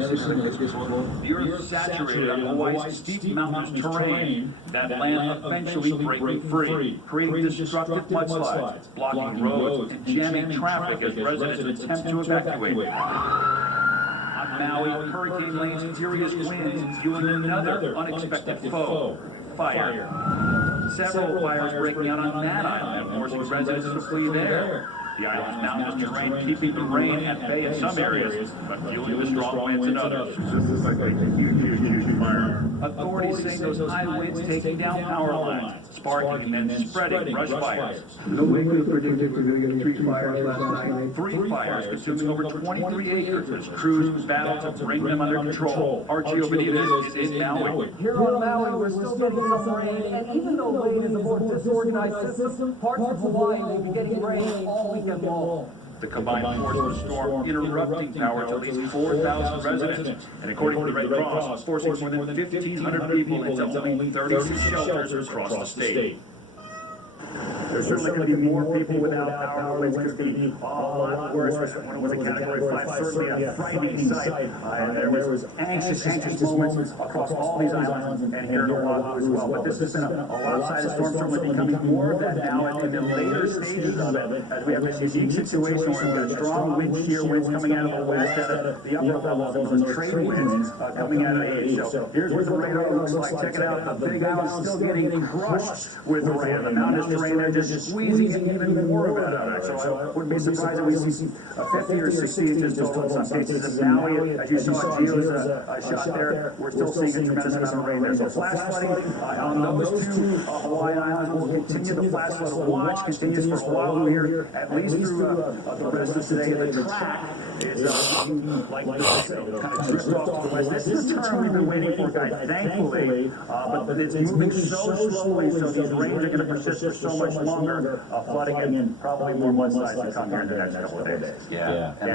Anderson at this quote, The earth saturated on Hawaii's steep mountainous terrain, that land eventually breaking free, creating destructive mudslides, blocking roads, and jamming traffic as residents attempt to evacuate. On Maui, Hurricane Lane's furious winds fueling another unexpected foe, fire. Several fires breaking out on that island, forcing residents to flee there. The island's mountainous terrain keeping the rain at bay in some areas, but fueling the strong winds in others. This is like a huge fire. Authorities saying those high winds taking down power lines, sparking and then spreading brush fires. The wind was predicted to get 3 fires last night. 3 fires consuming over 23 acres as crews battle to bring them under control. Archie Benitez is in Maui. Here on Maui, we're still getting some rain, and even though Lane is a more disorganized system, parts of Hawaii will be getting rain all weekend long. The combined force of the storm interrupting power to at least 4,000 residents, and according to the Red Cross, forcing more than 1,500 people into only 36 shelters across the state. There's certainly going to be more people without power. The winds could be a lot worse. When it was a Category 5, certainly a frightening sight. And there was anxious moments across all these islands and here in Oahu as well. But this has been a lopsided storm, certainly becoming more of that now in the later stages of it, as we have this unique situation where we've got strong wind shear winds coming out of the west, out of the upper levels, and trade winds coming out of the east. So here's what the radar looks like. Check it out. The Big Island still getting crushed with the rain. The mountainous terrain, they're just squeezing even more of that out of it. So I wouldn't be surprised if we see 50 or 60 inches total in some cases. As Maui, as you saw Gio's shot there, we're still seeing a tremendous amount of rain there. So flash flooding on those 2 Hawaiian islands will continue. The flash flood watch continues for a while here, at least through the rest of today. The track is like this, kind of drift off to the west. This is the turn we've been waiting for, guys, thankfully, but it's moving so slowly, so these rains are going to persist for so much longer, flooding and probably more mudslides to come here in the next couple of days. yeah, and